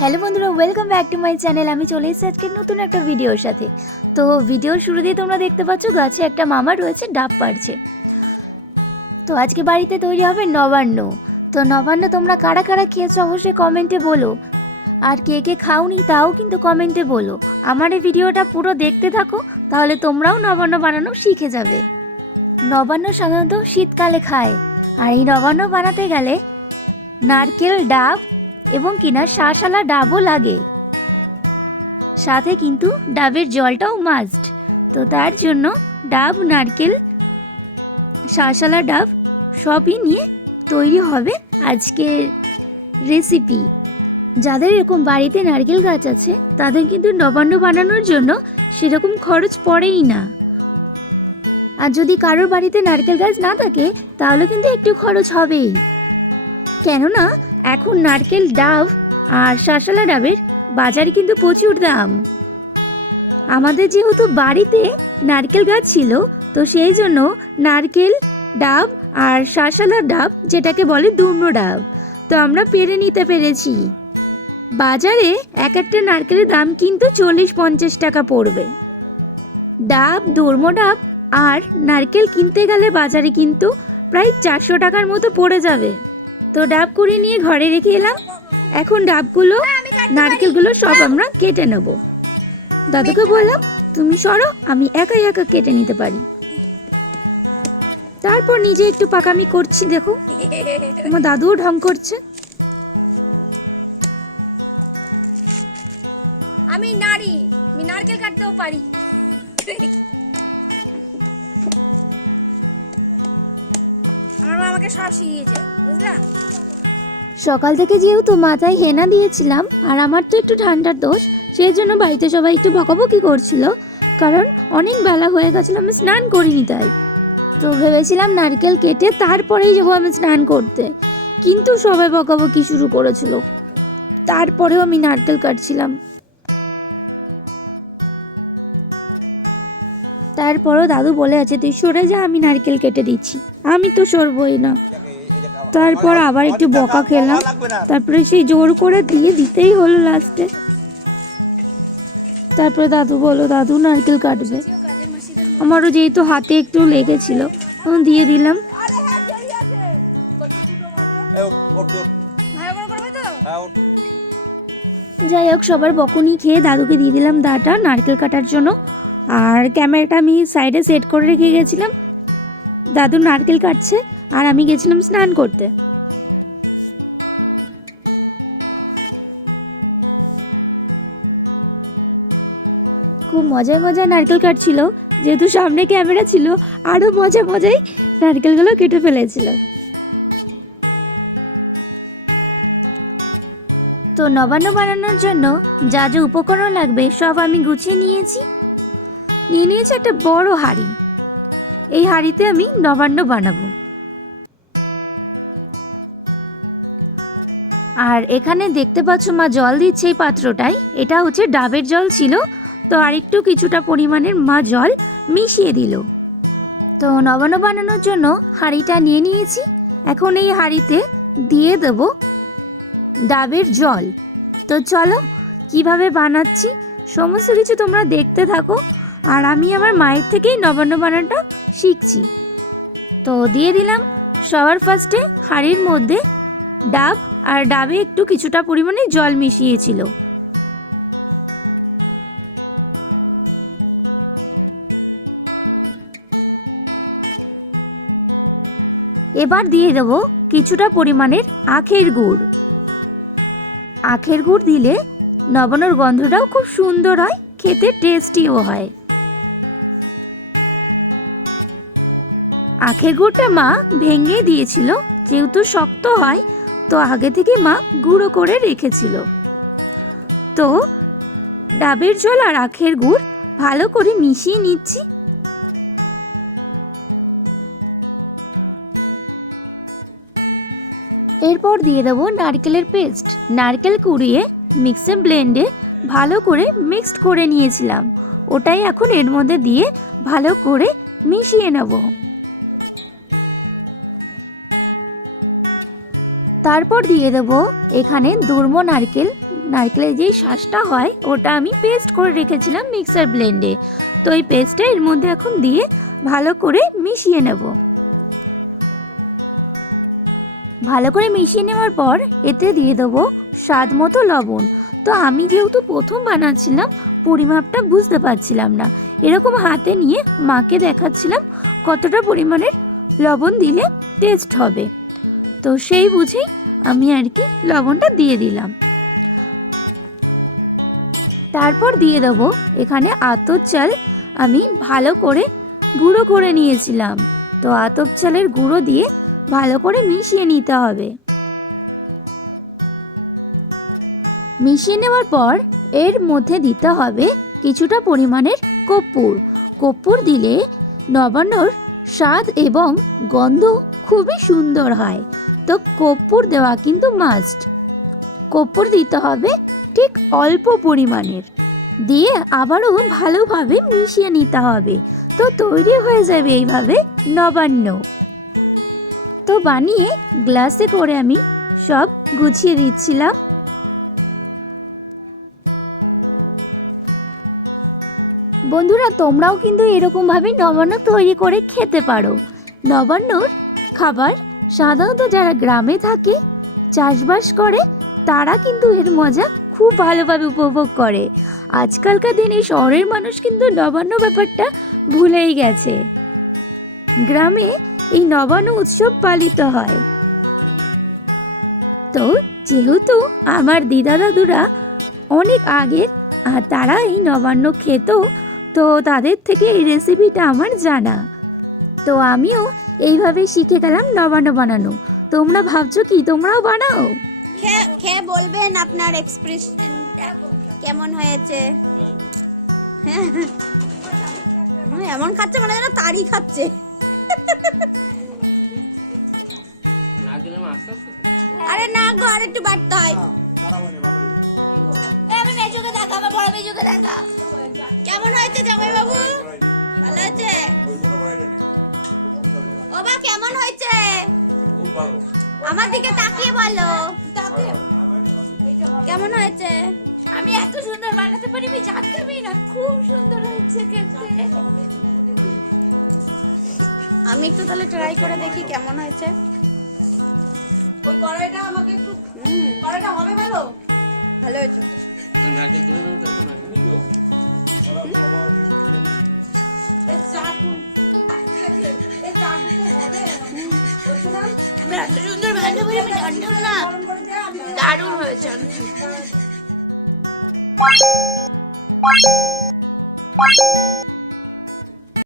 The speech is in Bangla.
হ্যালো বন্ধুরা welcome back to my channel আমি চলে এসেছি আজকে নতুন একটা ভিডিওর সাথে। তো ভিডিওর শুরুতেই তোমরা দেখতে পাচ্ছ, গাছে একটা মামা রয়েছে, ডাব পাড়ছে। তো আজকে বাড়িতে তৈরি হবে নবান্ন। তো নবান্ন তোমরা কারা কারা খেয়েছো অবশ্যই কমেন্টে বলো। আর কে কে খাওনি তাও কিন্তু কমেন্টে বলো। আমার এই ভিডিওটা পুরো দেখতে থাকো, তাহলে তোমরাও নবান্ন বানানো শিখে যাবে। নবান্ন সাধারণত শীতকালে খায়। আর এই নবান্ন বানাতে গেলে নারকেল, ডাব এবং কিনা শাঁসালা ডাবও লাগে। সাথে কিন্তু ডাবের জলটাও মাস্ট তো তার জন্য ডাব, নারকেল, শাঁসালা ডাব সবই নিয়ে তৈরি হবে আজকের রেসিপি যাদের এরকম বাড়িতে নারকেল গাছ আছে, তাদের কিন্তু নবান্ন বানানোর জন্য সেরকম খরচ পড়েই না। আর যদি কারোর বাড়িতে নারকেল গাছ না থাকে, তাহলে কিন্তু একটু খরচ হবেই। কেননা এখন নারকেল ডাব আর শাঁসালা ডাবের বাজারে কিন্তু প্রচুর দাম। আমাদের যেহেতু বাড়িতে নারকেল গাছ ছিল, তো সেই জন্য নারকেল ডাব আর শাঁসালা ডাব, যেটাকে বলে ডুমরো ডাব, তো আমরা পেরে নিতে পেরেছি। বাজারে এক একটা নারকেলের দাম কিন্তু চল্লিশ পঞ্চাশ টাকা পড়বে। ডাব দুর্মো ডাব আর নারকেল কিনতে গেলে বাজারে কিন্তু প্রায় চারশো টাকার মতো পড়ে যাবে। তো ডাব কুড়ি নিয়ে ঘরে রেখে এলাম। এখন ডাবগুলো, নারকেলগুলো সব আমরা কেটে নেব। দাদুকে বললাম, তুমি সরো, আমি একাই একা কেটে নিতে পারি। তারপর নিজে একটু পাকামি করছি, দেখো। আমার দাদুও ঢং করছে। আমি নারী, আমি নারকেল কাটতেও পারি। সকাল থেকে যেহেতু মাথায় হেনা দিয়েছিলাম, আর আমার তো একটু ঠান্ডার দোষ, সেই জন্য বাড়িতে সবাই একটু বকাবকি করছিল, কারণ অনেক বেলা হয়ে গেছিল, আমি স্নান করিনি তাই। তো ভেবেছিলাম নারকেল কেটে তারপরেই যাব আমি স্নান করতে, কিন্তু সবাই বকাবকি শুরু করেছিল। তারপরেও আমি নারকেল কাটছিলাম। তারপরও দাদু বলে আছে তুই সরে যা আমি নারকেল কেটে দিচ্ছি। আমি তো সরবই না। তারপর আবার একটু বকা খেলাম। তারপরে সেই জোর করে দিয়ে দিতেই হলো লাস্টে। তারপরে দাদু বলো দাদু নারকেল কাটবে। আমারও যেহেতু হাতে একটু লেগেছিল তখন দিয়ে দিলাম। ভালো করে করবে তো? যাই হোক সবার বকুনি খেয়ে দাদুকে দিয়ে দিলাম দাটা নারকেল কাটার জন্য। আর ক্যামেরাটা আমি সাইডে সেট করে রেখে গেছিলাম। দাদু নারকেল কাটছে, আর আমি গেছিলাম স্নান করতে। খুব মজায় মজায় নারকেল কাটছিল, যেহেতু সামনে ক্যামেরা ছিল আরও মজা মজাই নারকেলগুলো কেটে ফেলেছিল। তো নবান্ন বানানোর জন্য যা যা উপকরণ লাগবে সব আমি গুছিয়ে নিয়েছি। নিয়ে নিয়েছি একটা বড় হাঁড়ি। এই হাঁড়িতে আমি নবান্ন বানাবো। আর এখানে দেখতে পাচ্ছ মা জল দিচ্ছে এই পাত্রটায়। এটা হচ্ছে ডাবের জল ছিল, তো আরেকটু কিছুটা পরিমাণের মা জল মিশিয়ে দিল। তো নবান্ন বানানোর জন্য হাঁড়িটা নিয়ে নিয়েছি। এখন এই হাঁড়িতে দিয়ে দেবো ডাবের জল। তো চলো, কীভাবে বানাচ্ছি? সমস্ত কিছু তোমরা দেখতে থাকো। আর আমি আমার মায়ের থেকেই নবান্ন বানানোটা শিখছি। তো দিয়ে দিলাম সবার ফার্স্টে হাঁড়ির মধ্যে ডাব আর ডাবে একটু কিছুটা পরিমাণে জল মিশিয়েছিল। এবার দিয়ে দেবো কিছুটা পরিমাণের আখের গুড়। আখের গুড় দিলে নবানোর গন্ধটাও খুব সুন্দর হয়, খেতে টেস্টিও হয়। আখের গুড়টা মা ভেঙে দিয়েছিল। যেহেতু শক্ত হয়, তো আগে থেকে মা গুঁড়ো করে রেখেছিল। তো ডাবের জল আর আখের গুড় ভালো করে মিশিয়ে নিচ্ছি। এরপর দিয়ে দেবো নারকেলের পেস্ট। নারকেল কুড়িয়ে মিক্সে ব্লেন্ডে ভালো করে মিক্সড করে নিয়েছিলাম। ওটাই এখন এর মধ্যে দিয়ে ভালো করে মিশিয়ে নেব। তারপর দিয়ে দেবো এখানে দুর্ম নারকেল। নারকেলের যেই শ্বাসটা হয়, ওটা আমি পেস্ট করে রেখেছিলাম মিক্সার ব্লেন্ডে তো এই পেস্টটা এর মধ্যে এখন দিয়ে ভালো করে মিশিয়ে নেব। ভালো করে মিশিয়ে নেওয়ার পর এতে দিয়ে দেবো স্বাদ মতো লবণ। তো আমি যেহেতু প্রথম বানাচ্ছিলাম, পরিমাপটা বুঝতে পারছিলাম না। এরকম হাতে নিয়ে মাকে দেখাচ্ছিলাম কতটা পরিমাণের লবণ দিলে টেস্ট হবে। তো সেই বুঝেই আমি আর কি লবণটা দিয়ে দিলাম। তারপর দিয়ে দেবো এখানে আতর চাল আমি ভালো করে গুঁড়ো করে নিয়েছিলাম। তো আতপ চালের গুঁড়ো দিয়ে ভালো করে মিশিয়ে নিতে হবে। মিশিয়ে নেওয়ার পর এর মধ্যে দিতে হবে কিছুটা পরিমাণের কর্পূর। কর্পূর দিলে নবান্নর স্বাদ এবং গন্ধ খুবই সুন্দর হয়। তো কর্পূর দেওয়া কিন্তু মাস্ট কর্পূর দিতে হবে ঠিক অল্প পরিমাণের। দিয়ে আবারও ভালোভাবে মিশিয়ে নিতে হবে। তো তৈরি হয়ে যাবে এইভাবে নবান্ন। তো বানিয়ে গ্লাসে করে আমি সব গুছিয়ে দিচ্ছিলাম। বন্ধুরা, তোমরাও কিন্তু এরকমভাবে নবান্ন তৈরি করে খেতে পারো। নবান্নর খাবার সাধারণত যারা গ্রামে থাকে, চাষবাস করে, তারা কিন্তু এর মজা খুব ভালোভাবে উপভোগ করে। আজকালকার দিনে শহরের মানুষ কিন্তু নবান্ন ব্যাপারটা ভুলেই গেছে। গ্রামে এই নবান্ন উৎসব পালিত হয়। তো যেহেতু আমার দিদা দাদুরা অনেক আগের, আর তারা এই নবান্ন খেত, তো তাদের থেকে এই রেসিপিটা আমার জানা। তো আমিও এইভাবে শিখে গেলাম নবান্ন বানানো। তোমরা ভাবছ কি? তোমরাও বানাও। খেয়ে বলবেন আপনার এক্সপ্রেশনটা কেমন হয়েছে? এমন খাচ্ছে মানে যেন তারই খাচ্ছে। আরে না গো, আর একটু বাড়তে হয়। কেমন হয়েছে জামাই বাবু ভালো হয়েছে ও কেমন হয়েছে? আমার দিকে তাকিয়ে বলো। কেমন হয়েছে? আমি এত সুন্দর বানাতে পারি আমি জানতামই না। খুব সুন্দর হয়েছে খেতে। আমি একটু তাহলে ট্রাই করে দেখি কেমন হয়েছে। ওই কড়াইটা আমাকে একটু হুম। কড়াইটা হবে ভালো? ভালো হয়েছে। চাটু। সুন্দর ভাজা ভাজা না দারুণ হয়েছে Bye.